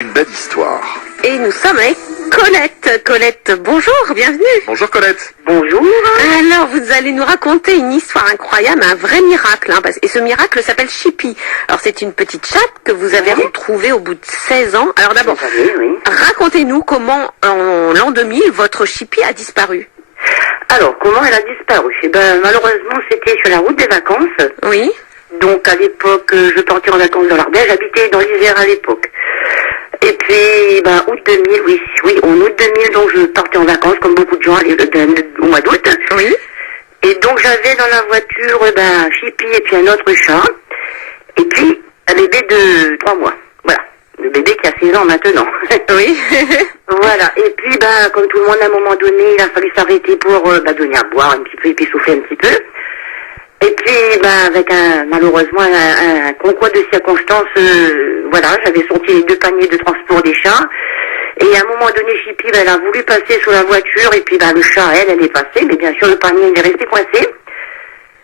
Une belle histoire. Et nous sommes avec Colette. Colette, bonjour, bienvenue. Bonjour Colette. Bonjour. Alors, vous allez nous raconter une histoire incroyable, un vrai miracle. Et ce miracle s'appelle Chippy. Alors, c'est une petite chatte que vous avez retrouvée au bout de 16 ans. Alors d'abord, racontez-nous comment, en l'an 2000, votre Chippy a disparu. Alors, comment elle a disparu? Malheureusement, c'était sur la route des vacances. Oui. Donc, à l'époque, je partais en vacances dans l'Ardèche. J'habitais dans l'Isère à l'époque. Et puis, août 2000, en août 2000, donc je partais en vacances, comme beaucoup de gens, au mois d'août. Oui. Et donc, j'avais dans la voiture, Chippy et puis un autre chat. Et puis, un bébé de 3 mois. Voilà. Le bébé qui a 6 ans maintenant. Oui. Voilà. Et puis, comme tout le monde, à un moment donné, il a fallu s'arrêter pour donner à boire un petit peu et puis souffler un petit peu. Et puis, avec malheureusement un concours de circonstances, j'avais sorti les 2 paniers de transport des chats. Et à un moment donné, Chippy, elle a voulu passer sous la voiture, et puis le chat, elle est passée, mais bien sûr, le panier, il est resté coincé.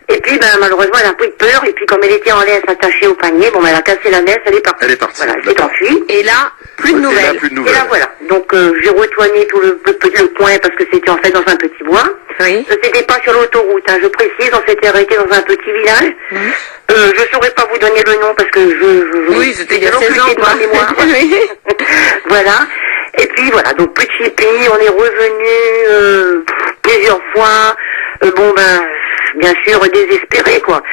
Et puis, malheureusement, elle a pris peur, et puis comme elle était en laisse attachée au panier, elle a cassé la laisse, elle est partie. Elle est partie. Voilà, elle s'est enfuie. Et là, plus de nouvelles. Et là, plus de nouvelles. Et là, voilà. Donc, j'ai retourné tout le coin, parce que c'était en fait dans un petit bois. Oui. C'était pas sur l'autoroute, je précise, on s'était arrêté dans un petit village. Je saurais pas vous donner le nom parce que Oui, c'était il y a 16 ans, de ma mémoire. Oui. Voilà. Et puis voilà, donc plus de Chippy, on est revenu plusieurs fois. Bien sûr, désespéré, quoi.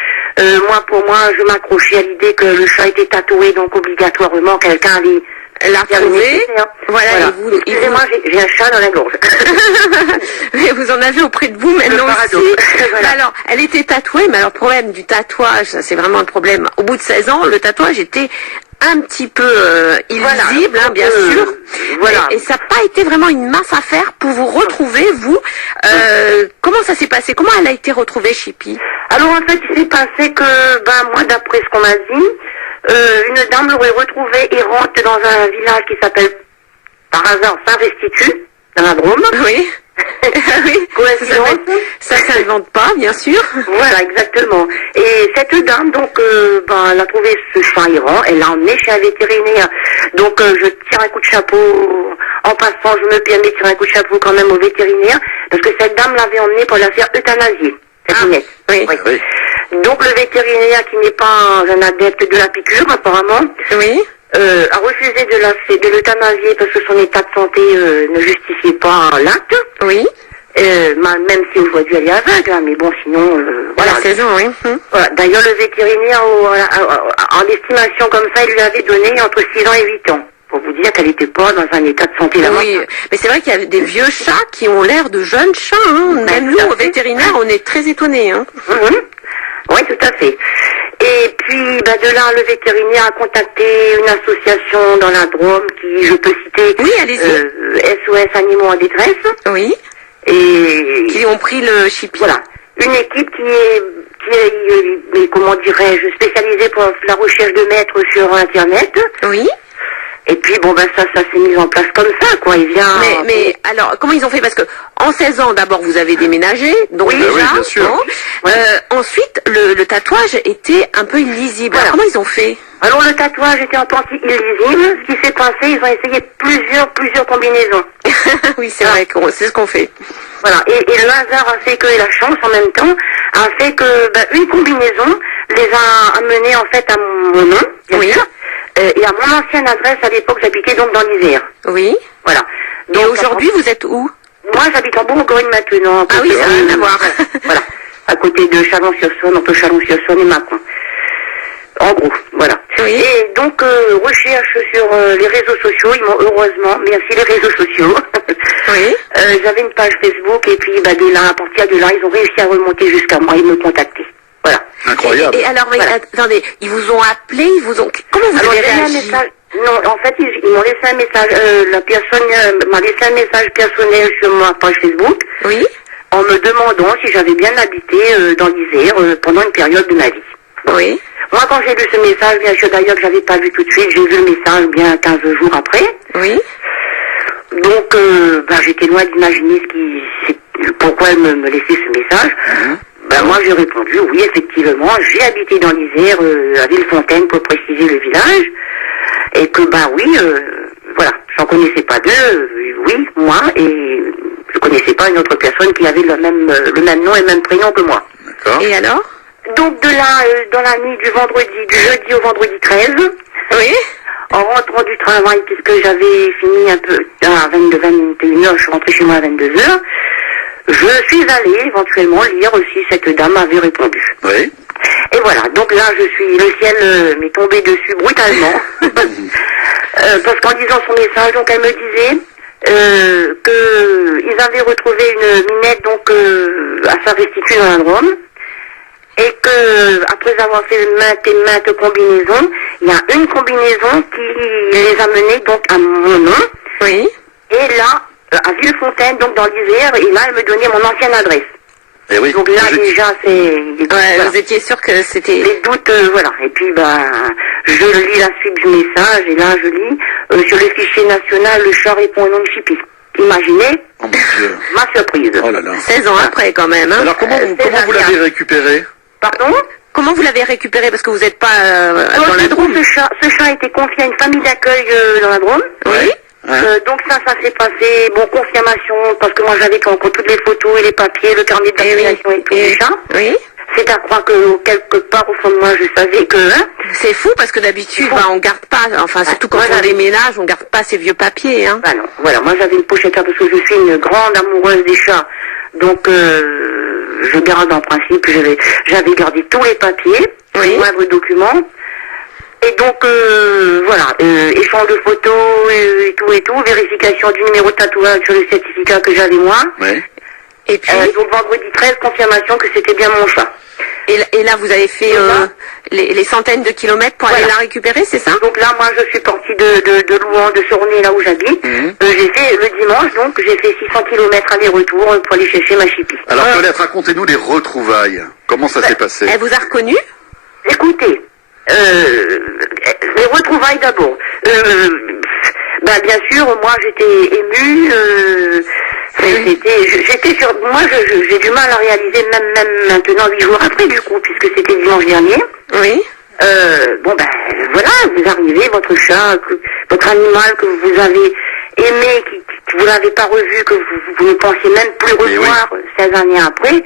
Pour moi, je m'accrochais à l'idée que le chat était tatoué, donc obligatoirement quelqu'un allait l'a retrouvé. Voilà. Excusez-moi, j'ai un chat dans la gorge. Mais vous en avez auprès de vous maintenant aussi. Voilà. Alors, elle était tatouée, mais alors le problème du tatouage, ça c'est vraiment un problème. Au bout de 16 ans, le tatouage était un petit peu illisible, bien sûr. Voilà. Et ça n'a pas été vraiment une mince affaire pour vous retrouver, vous. Comment ça s'est passé? Comment elle a été retrouvée, Chippy? Alors en fait, il s'est passé que, moi d'après ce qu'on m'a dit, une dame l'aurait retrouvée errante dans un village qui s'appelle, par hasard, Saint-Restitut, dans la Drôme. Oui. Oui. Coïncidence. Ça s'invente pas, bien sûr. Voilà, exactement. Et cette dame, donc, elle a trouvé ce chat errant, elle l'a emmené chez un vétérinaire. Donc, je tire un coup de chapeau, en passant, je me permets de tirer un coup de chapeau quand même au vétérinaire, parce que cette dame l'avait emmené pour la faire euthanasier. Oui. Donc, le vétérinaire, qui n'est pas un adepte de la piqûre, apparemment, oui. A refusé de l'euthanasier parce que son état de santé ne justifiait pas l'acte. Oui. Même si aujourd'hui elle est aveugle, mais bon, sinon, voilà. La saison, oui. Voilà. D'ailleurs, le vétérinaire, en estimation comme ça, il lui avait donné entre 6 ans et 8 ans. Pour vous dire qu'elle n'était pas dans un état de santé là-bas. Oui, mais c'est vrai qu'il y a des vieux chats qui ont l'air de jeunes chats. Même nous, au vétérinaire, on est très étonnés. Oui, tout à fait. Et puis, de là, le vétérinaire a contacté une association dans la Drôme qui, je peux citer, oui, allez-y. SOS Animaux en détresse. Oui. Et qui ont pris le Chippy. Voilà. Une équipe qui est comment dirais-je, spécialisée pour la recherche de maîtres sur Internet. Oui. Et puis, ça s'est mis en place comme ça, quoi. Il vient... Mais alors, comment ils ont fait? Parce que, en 16 ans, d'abord, vous avez déménagé. Donc oui, déjà, oui, bien sûr. Ensuite, le tatouage était un peu illisible. Voilà. Alors, comment ils ont fait? Alors, le tatouage était en partie illisible. Ce qui s'est passé, ils ont essayé plusieurs combinaisons. Oui, c'est vrai, c'est ce qu'on fait. Voilà. Et le hasard a fait que, et la chance en même temps, a fait que, une combinaison les a amenés, en fait, à mon nom, bien sûr. Et à mon ancienne adresse, à l'époque, j'habitais donc dans l'Isère. Oui. Voilà. Donc, et aujourd'hui, vous êtes où? Moi, j'habite en Bourgogne maintenant. Ah oui, ça n'a rien à voir. Voilà. À côté de Chalon-sur-Saône, entre Chalon-sur-Saône et Mâcon. En gros, voilà. Oui. Et donc, recherche sur les réseaux sociaux, ils m'ont heureusement, merci les réseaux sociaux. Oui. J'avais une page Facebook et puis, de là, à partir de là, ils ont réussi à remonter jusqu'à moi et me contacter. Voilà. Incroyable. Et alors, voilà. Attendez, ils vous ont appelé, comment vous avez réagi? Non, en fait, ils m'ont laissé un message, la personne m'a laissé un message personnel sur ma page Facebook. Oui. En me demandant si j'avais bien habité dans l'Isère pendant une période de ma vie. Oui. Moi, quand j'ai lu ce message, bien sûr, d'ailleurs, que j'avais pas vu tout de suite, j'ai vu le message bien 15 jours après. Oui. Donc, j'étais loin d'imaginer pourquoi elle me laissait ce message. Moi, j'ai répondu, oui, effectivement, j'ai habité dans l'Isère, à Villefontaine, pour préciser le village. Et que, bah oui, voilà, j'en connaissais pas deux, oui, moi, et je connaissais pas une autre personne qui avait le même nom et le même prénom que moi. D'accord. Et alors? Donc de là, dans la nuit du jeudi au vendredi 13, Oui. en rentrant du travail, puisque j'avais fini un peu à 21h, je suis rentrée chez moi à 22h, je suis allée éventuellement lire si cette dame avait répondu. Oui. Et voilà, donc là le ciel m'est tombé dessus brutalement. Parce qu'en lisant son message, donc elle me disait qu'ils avaient retrouvé une minette donc à sa restitue dans la Drôme. Et que, après avoir fait maintes et maintes combinaisons, il y a une combinaison qui les a menés donc à mon nom. Oui. Et là, à Villefontaine, donc dans l'Isère, et là, elle me donnait mon ancienne adresse. Et oui. Donc là, déjà, c'est... Ouais, voilà. vous étiez sûr que c'était... Les doutes, voilà. Et puis, je lis la suite du message, et là, je lis, sur le fichier national, le chat répond au nom de Chippy. Imaginez Oh mon Dieu. ma surprise. Oh là là. 16 ans après, quand même. Hein. Alors comment vous l'avez récupéré? Pardon? Comment vous l'avez récupéré? Parce que vous n'êtes pas Donc, dans la du coup, Drôme. ce chat a été confié à une famille d'accueil dans la Drôme. Oui. Donc ça s'est passé, bon, confirmation, parce que moi j'avais encore toutes les photos et les papiers, le carnet de vaccination et tout ça. Oui. C'est à croire que quelque part au fond de moi je savais que... Hein, C'est fou parce que d'habitude, on garde pas, enfin surtout quand Moi, on j'avais- déménage, on garde pas ces vieux papiers. Hein. bah non, voilà, moi j'avais une pochette parce que je suis une grande amoureuse des chats. Donc je garde en principe, j'avais gardé tous les papiers, Oui. les moindres documents. Et donc, voilà, échange de photos et tout, vérification du numéro de tatouage sur le certificat que j'avais moi. Oui. Et puis, Donc vendredi 13, confirmation que c'était bien mon chat. et là, vous avez fait Et là les centaines de kilomètres pour aller Voilà. la récupérer, c'est ça? Donc là, moi, je suis partie de Louan, de Sornay, là où j'habite. J'ai fait le dimanche, donc j'ai fait 600 km aller-retour pour aller chercher ma Chippy. Alors Colette, racontez-nous les retrouvailles. Comment ça s'est passé? Elle vous a reconnu? Écoutez, les retrouvailles d'abord. Bien sûr, moi j'étais émue. J'étais sur. Moi, j'ai du mal à réaliser même maintenant 8 jours après du coup, puisque c'était dimanche dernier. Oui. Voilà, vous arrivez, votre chat, votre animal que vous avez aimé, que vous l'avez pas revu, que vous ne pensiez même plus Mais revoir 16 années après.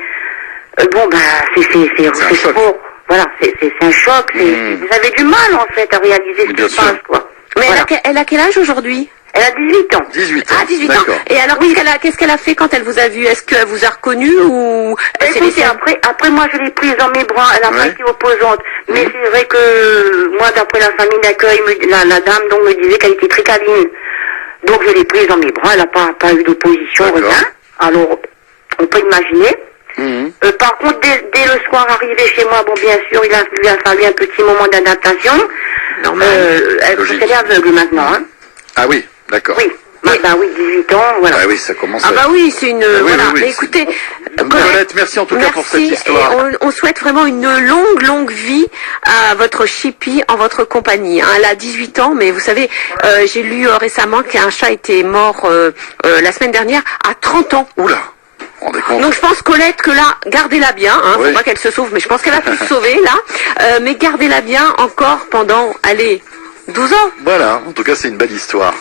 C'est choc. fort. Voilà, c'est un choc. Vous avez du mal en fait à réaliser ce qui Bien se sûr. passe, quoi. Mais Voilà. elle a quel âge aujourd'hui? Elle a 18 ans. 18 ans. Ah, 18 ans. D'accord. Et alors, qu'est-ce qu'elle a fait quand elle vous a vu? Est-ce qu'elle vous a reconnu ou elle s'est Écoutez, laissée... après moi je l'ai prise dans mes bras, elle n'a pas Ouais. été opposante. Mais c'est vrai que moi d'après la famille d'accueil, la dame donc me disait qu'elle était très câline. Donc je l'ai prise dans mes bras, elle n'a pas eu d'opposition, D'accord. rien. Alors on peut imaginer. Mhm. Par contre, dès le soir arrivé chez moi, bon bien sûr, il a fallu un petit moment d'adaptation. Normal. Elle est aveugle maintenant, hein. Ah oui, d'accord. Oui. Maintenant, oui, 18 ans, voilà. Ah oui, ça commence Ah à... bah oui, c'est une... oui, voilà. oui, Mais c'est- écoutez, Colette, merci en tout cas pour cette merci, histoire. et on souhaite vraiment une longue vie à votre Chippy en votre compagnie. Hein. Elle a 18 ans, mais vous savez, j'ai lu récemment qu'un chat était mort la semaine dernière à 30 ans. Oula, vous vous rendez compte? Donc je pense, Colette, que là, gardez-la bien, hein, Oui. faut pas qu'elle se sauve, mais je pense qu'elle a pu se sauver là, mais gardez-la bien encore pendant, allez, 12 ans. Voilà, en tout cas c'est une belle histoire.